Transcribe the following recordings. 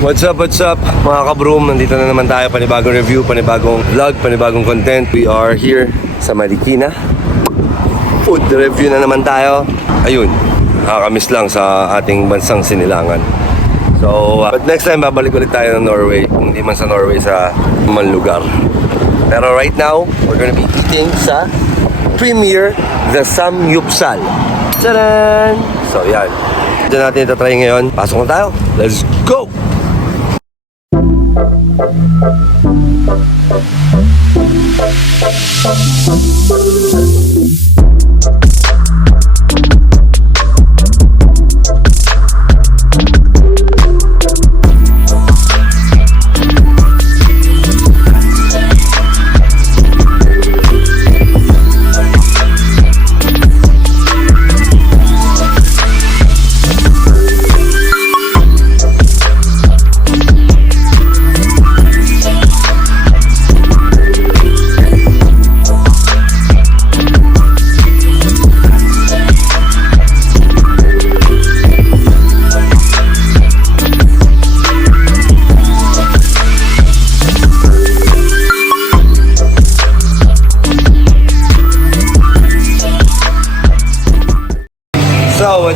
What's up mga ka-broom? Nandito na naman tayo, panibagong review, panibagong vlog, panibagong content. We are here sa Marikina. Food review na naman tayo. Ayun, nakakamiss lang sa ating bansang sinilangan. So, but next time babalik ulit tayo ng Norway. Kung hindi man sa Norway, sa man lugar. Pero right now, we're gonna be eating sa Premier the Samgyupsal. Tadaan! So yan, diyan natin ito try ngayon. Pasok na tayo, let's go!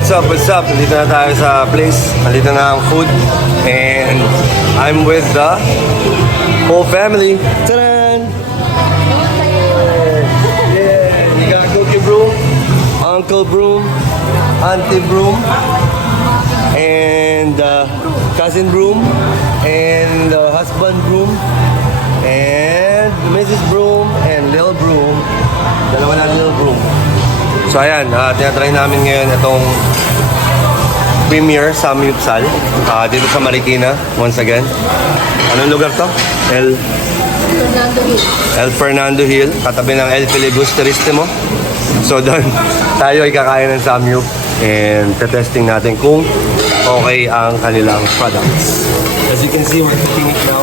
So, what's up? Nandito na tayo sa place. Nandito na ang food. And I'm with the whole family. Tadaan! Yeah! You got Kuya Broom, Uncle Broom, Auntie Broom, and Cousin Broom, and Husband Broom, and Mrs. Broom, and Little Broom. Dalawa na Little Broom. So ayan, tinatry namin ngayon itong Premier Samgyupsal dito sa Marikina, once again. Anong lugar to? El Fernando Hill, katabi ng El Filibusteristimo. So doon, tayo ay kakain ng Samgyup and testing natin kung okay ang kanilang products. As you can see, we're cooking it now.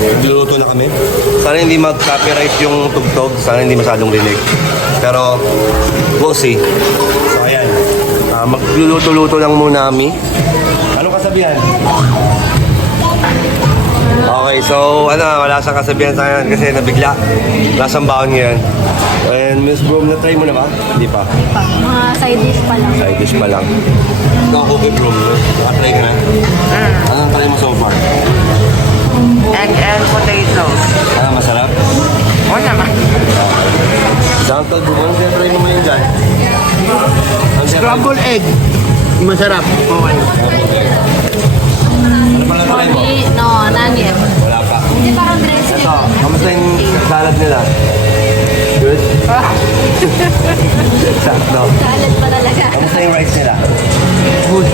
Nagluluto na kami. Sana hindi mag-copyright yung tugtog, sana hindi masyadong rinig. Pero, we'll see. So ayan, magluluto-luto lang muna kami. Anong kasabihan? Okay, so wala siyang kasabihan sa akin kasi nabigla. Lasang baon ngayon. And Miss Broom, na-try mo na ba? Hindi pa. Mga side dish pa lang. Side dish pa lang. Ito ako kay Broom. Naka-try ka na? Anong try mo so far? Egg and potatoes. Masarap? Oo naman. Sa Uncle Broom, anong try mo ngayon dyan? Scrambled egg. Masarap. Okay. Ano pala try mo? No, nani. Wala pa. Hindi parang dressing. Ito, kamusta yung salad nila? Good? Sakto. Salad pa talaga. Kamusta yung rice nila? Good.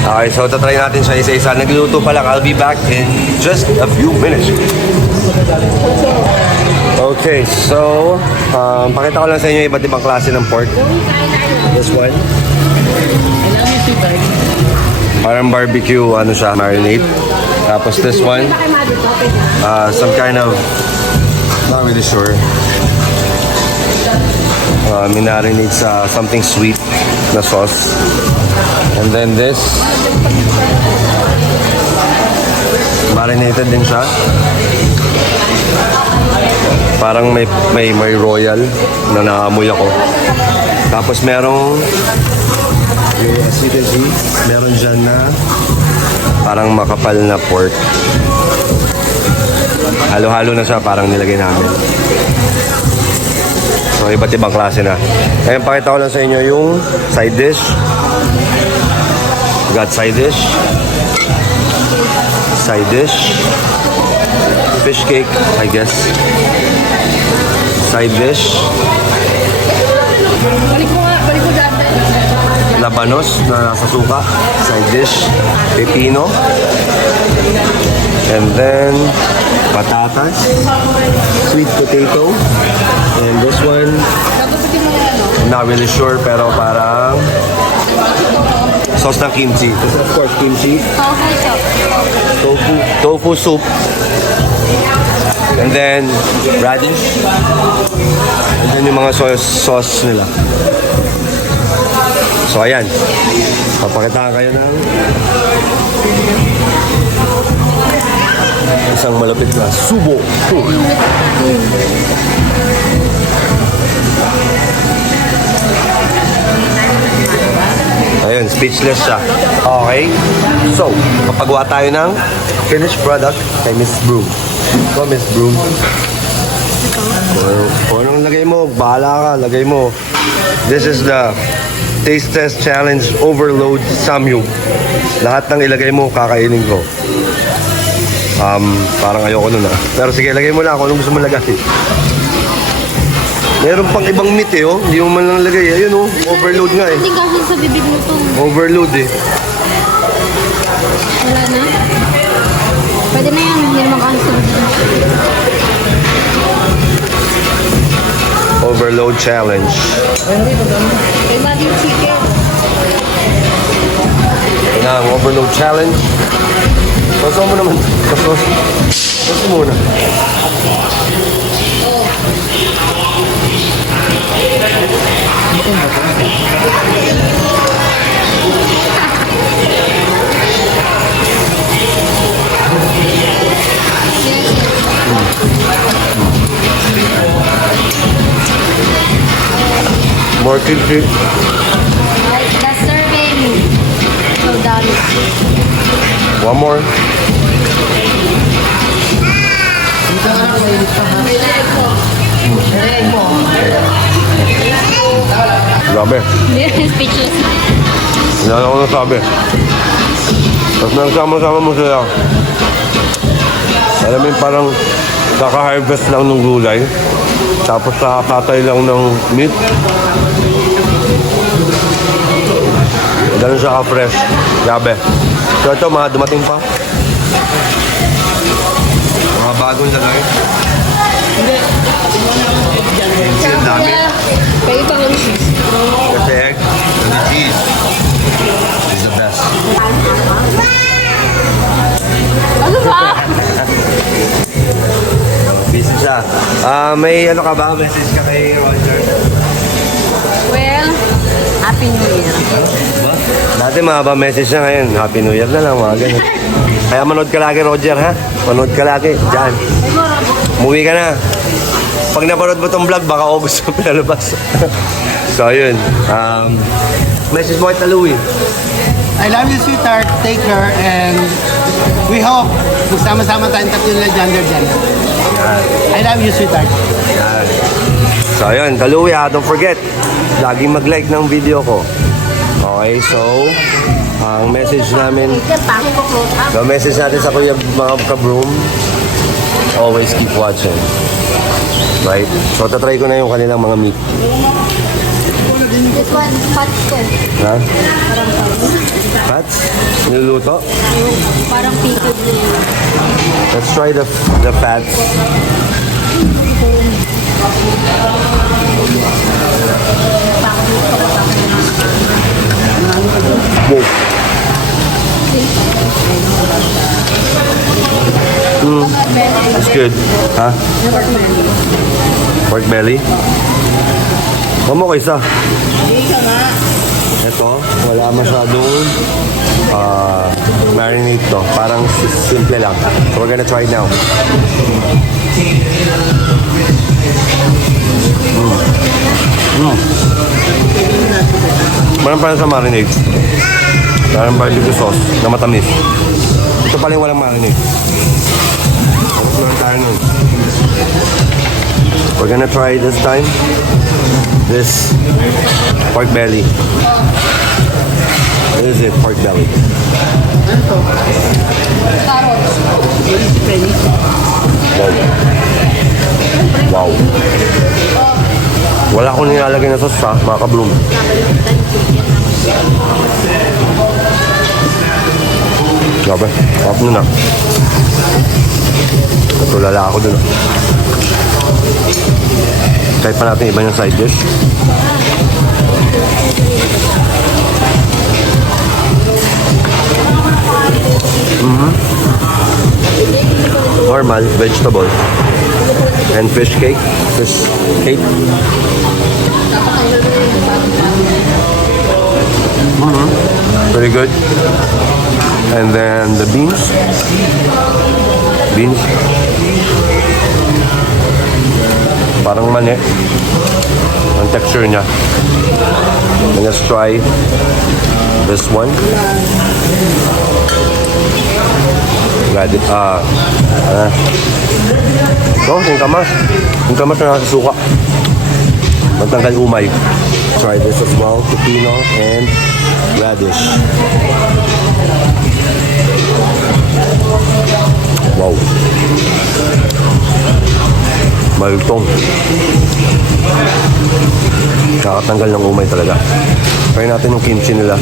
Okay, so tatry natin siya isa-isa. Nagluto pa lang. I'll be back in just a few minutes. Okay, so pakita ko lang sa inyo iba't ibang klase ng pork. This one. Parang barbecue, ano siya, marinade. Tapos this one, some kind of, not really sure. Minarinade sa something sweet na sauce. And then this, marinated din siya. Parang may royal na naamoy ako. Tapos merong, as you can see, meron dyan na parang makapal na pork. Halo-halo na siya, parang nilagay namin. So, iba't ibang klase na. Ngayon, pakita ko lang sa inyo yung side dish. We got side dish. Side dish. Fish cake, I guess. Side dish. Labanos na nasa suka. Side dish. Pepino. And then, patatas. Sweet potato. And this one, not really sure, pero parang sauce ng kimchi. This is of course kimchi. Tofu soup. And then radish. And then yung mga sauce nila. So ayan, papakitaan kayo ng isang malapit na subo tour. Ayun, speechless siya. Okay. So, papagawa tayo ng finished product kay Miss Broom. Ito, Miss Broom. Kung anong lagay mo, bahala ka, lagay mo. This is the Taste Test Challenge Overload Samgyup. Lahat ng ilagay mo, kakainin ko. Parang ayoko nun ah. Pero sige, lagay mo lang kung anong gusto mo lagay. Meron pang ibang meat eh, oh. Hindi mo man lang lagay. Ayun oh, overload nga eh. Hindi kasi sa bibig mo to. Overload eh. Wala na? Pwede na yan. Hindi naman kasi sa bibig mo. Overload challenge. Iba din chicken. Yan ang overload challenge. Paso mo naman. Paso muna. More crispy. The serving. So dami. One more. Grabe. Speechless. Wala na ako nasabi. Tapos nagsama-sama mo sila. Alam mo yung parang kaka-harvest lang ng gulay. Tapos nakakatay lang ng meat. Ganun siya ka-fresh. Grabe. So ito, mga dumating pa. Mga bagong lagay. Ang dami. Kayo pa ang cheese. Kasi egg and the cheese is the best. Ano ba? Busy siya. May ano ka ba? Message ka kay Roger? Well, Happy New Year. Dati mahaba message na ngayon. Happy New Year na lang, mga ganyan. Kaya manood ka lagi, Roger, ha? Manood ka lagi. Diyan. Umuwi ka na. Pag napanood mo tong vlog, baka August mo pinalabas. So, ayun. Message mo kay Taluwi. I love you, sweetheart. Take care and we hope magsama-sama tayong tatlo nila gender dyan. I love you, sweetheart. Yan. So, ayun. Taluwi, ha? Don't forget. Laging mag-like ng video ko. Okay, so, ang message namin, the message natin sa Kuya Broom, always keep watching. Right? So, tatry ko na yung kanilang mga meat. This one, fat ko. Ha? Parang fat. Pats? Niluluto? Parang pickled na yun. Let's try the fats. Wow. It's good. Ha? Pork belly? Huwag mo ko isa. Ito, wala masyadong marinate to. Parang simple lang. So we're gonna try it now. Parang sa marinade. Parang barbecue sauce na matamis. Ito pala yung walang marinade. We're gonna try this time this pork belly. This is it, pork belly. Wow. Wow. Wala akong nilalagay na sauce ha, mga ka-Broom. Grabe, sarap nun ah. Natulala ako dun ah. Try pa natin iba yung side dish. Normal, vegetable. And fish cake. Fish cake. Very good. And then the beans. Beans. Parang mani. Ang texture niya. And let's try this one. Ito, yung kamas. Yung kamas na nakasuka. Magtanggal umay. Try this as well. Pepino and radish. Wow. Malutong. Nakatanggal ng umay talaga. Try natin yung kimchi nila.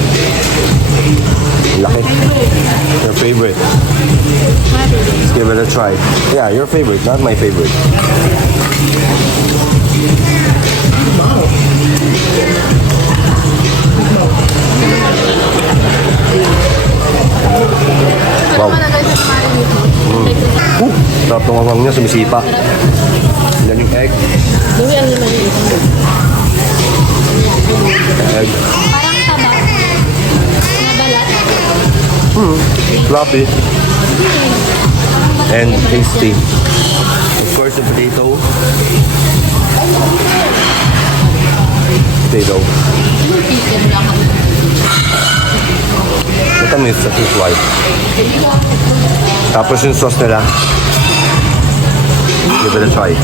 Laki. Your favorite. Let's give it a try. Yeah, your favorite, not my favorite. Wow. Sarap ng awang niya, sumisipa. Yan yung egg. Egg. Parang taba. Nabalat. Floppy. And tasty. Of course, the potato. Potato. Matamis sa why. Tapos yung sauce nila. Give it a try.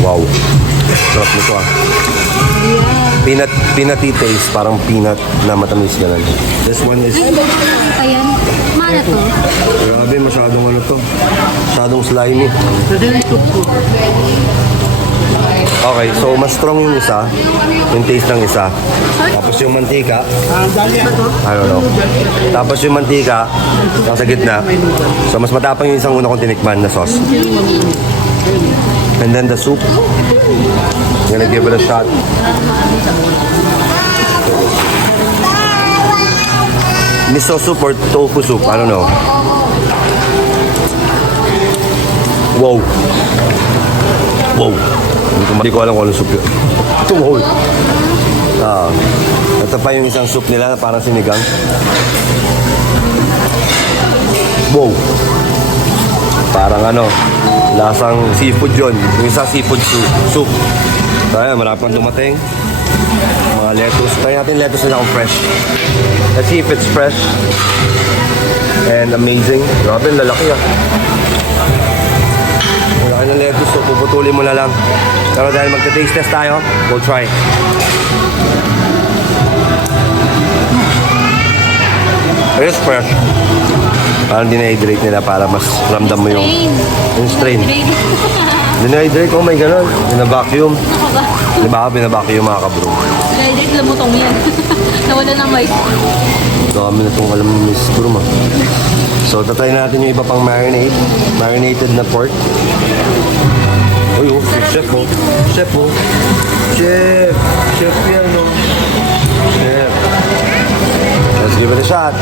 Wow. Sarap nito ah. Peanutty taste. Parang peanut na matamis ganun. This one is... Ayan. Mana to? Grabe, masyadong ano to. Masyadong slimy. Okay, so mas strong yung isa. Yung taste ng isa. Tapos yung mantika. I don't know. Tapos yung mantika, nasa gitna. So mas matapang yung isang una kong tinikman na sauce. And then the soup. I'm gonna give it a shot. Miso soup or tofu soup? I don't know. Wow. Wow. Hindi ko alam kung anong soup yun. Wow. Ito pa yung isang soup nila na parang sinigang. Wow. Parang ano, lasang seafood yun. Yung isa seafood soup. So ayan, marami pang dumating. Mga lettuce. Try natin lettuce nila kung fresh. Let's see if it's fresh. And amazing. Grabe, lalaki ah. Lalaki ng lettuce. So puputulin mo na lang. Pero dahil magta-taste test tayo, we'll try. It is fresh. Parang dinahydrate nila para mas ramdam mo yung strain. Dinahydrate, oh my ganon. Bina-vacuum. Di ba? Bina-vacuum mga kabro. Dinahydrate, lamutong yan. Nawala ng mais. Dami na itong alam mo, Miss Broom ah. So, tatry natin yung iba pang marinade. Marinated na pork. Uy, oh, si Chef oh. Chef oh. Chef! Chef yan oh. Chef. Let's give it a shot.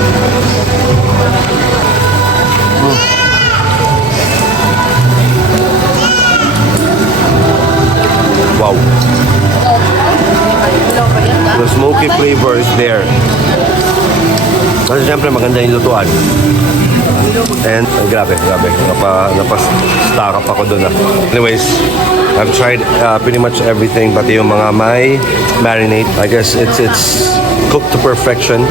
Wow. The smoky flavor is there. Kasi siyempre maganda yung lutuan. And, grabe. Napa-stock up ako dun ah. Anyways, I've tried pretty much everything, pati yung mga may marinade. I guess it's cooked to perfection.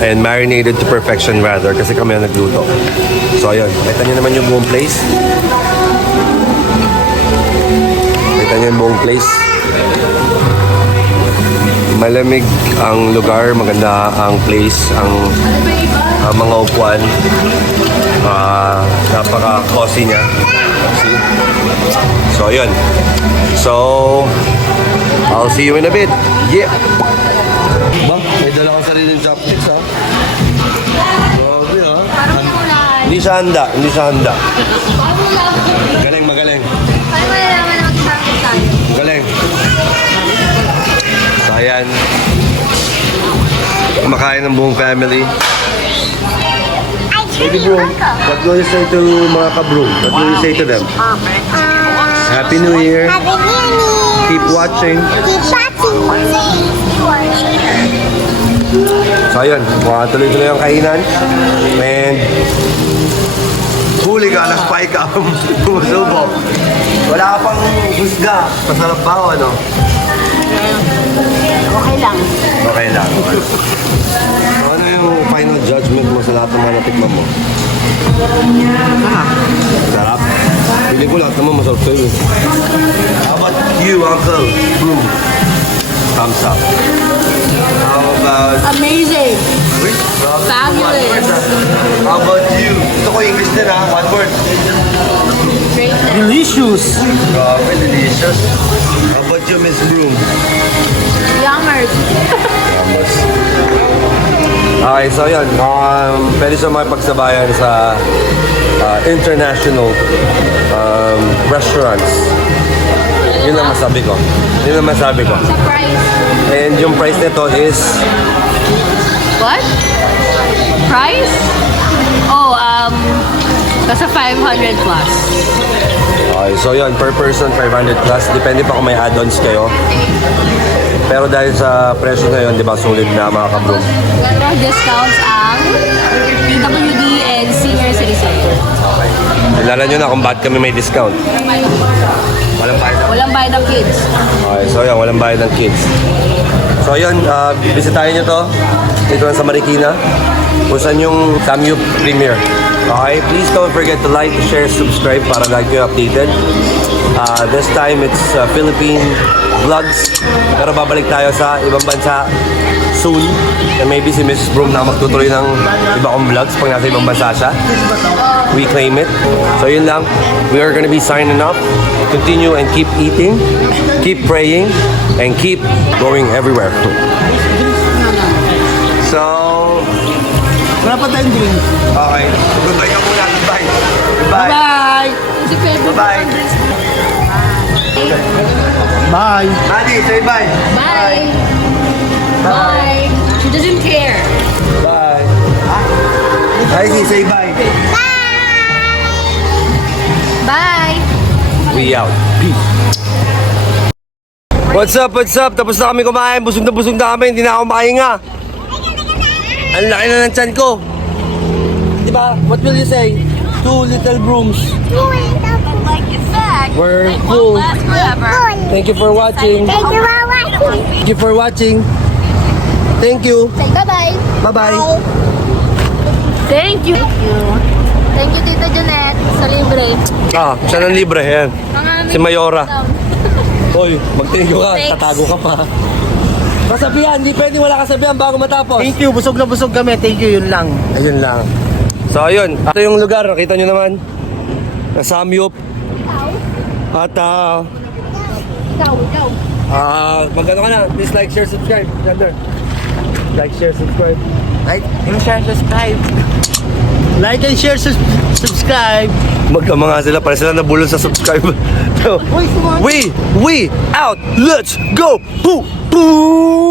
And marinated to perfection rather, kasi kami ang nagluto. So ayun, kita nyo naman yung buong place. Kita nyo yung buong place. Malamig ang lugar, maganda ang place, ang mga upuan. Napaka-cozy niya. See? So ayun. So, I'll see you in a bit. Yeah! Ba? May dala kang sariling chopsticks ha? Grabe ha? Hindi siya handa. Magaling. Paano malalaman na mag-sample tayo? Galing. So ayan. Kumakain ng buong family. Baby Broom, what will you say to mga ka-broom? What will you say to them? Happy New Year. Happy New Year. Keep watching. Keep watching. So ayun, tuloy-tuloy ang kainan. And huli ka, naspay ka, sumusubo. Wala ka pang husga. Masarap ba o ano? Okay lang. Okay lang. So ano yung final judgment mo sa lahat ng mga natikman mo? Sarap. Pili ko lahat naman masarap sa'yo. How about you, Uncle Broom? Thumbs up. How about... Amazing. Wait, Fabulous. one word, How about you? Ito ko English din ha, one word. Great. Delicious. Grabe, delicious. How about you, Miss Broom? Yummers. Okay, so yun. Pwede siya makipagsabayan sa international restaurants. Yun ang masabi ko. Surprise. And yung price nito is What? Price? Oh, nasa 500 plus. okay, so yun, per person 500 plus. Depende pa kung may add-ons kayo. Pero dahil sa presyo na yun, di ba, sulit na mga kabroom. Meron discounts ang PWD and senior citizen. Okay. Kilala nyo na kung bakit kami may discount. Walang bayad. Walang bayad ng kids. Okay, so yun, walang bayad ng kids. So yun, bisitahin nyo to. Dito lang sa Marikina. Kung saan yung Samgyup Premier. Okay, please don't forget to like, share, subscribe para lagi kayo updated. This time it's Philippine vlogs. Pero babalik tayo sa ibang bansa soon. And maybe si Mrs. Broom na magtutuloy ng iba kong vlogs pag nasa ibang bansa siya. We claim it. So yun lang. We are gonna be signing off. Continue and keep eating, keep praying, and keep going everywhere. So, Wala pa tayong drink. okay. Goodbye ka muna. Goodbye. Goodbye. Bye! Bye-bye. Bye! Maddie, say bye. Bye. Bye. She doesn't care. Bye. Heidi, say bye. Bye. We out. Peace. What's up? What's up? Tapos na kami kumain. Busog na kami. Hindi na ako makahinga. Ang laki na ng tiyan ko. Diba? What will you say? Two little brooms. We're full. Thank you for watching. Thank you for watching. Thank you for watching. Thank you. Say bye-bye. Bye-bye. Thank you. Thank you, Tita Janet, sa libre. Siya ng libre. Yan. Si Mayora. Hoy, mag-thank you ka. Thanks. Tatago ka pa. Kasabihan, hindi pwedeng wala kasabihan bago matapos. Thank you, busog na busog kami. Thank you, yun lang. Ayun lang. So ayun, ito yung lugar, nakita nyo naman. Na Samgyup. At magano ka na, please like, share, subscribe. Gender. Like, share, subscribe. Like, share, subscribe. Like and share, subscribe. Magkama nga sila, para sila nabulol sa subscribe. So, we out! Let's go! Poo! Poo!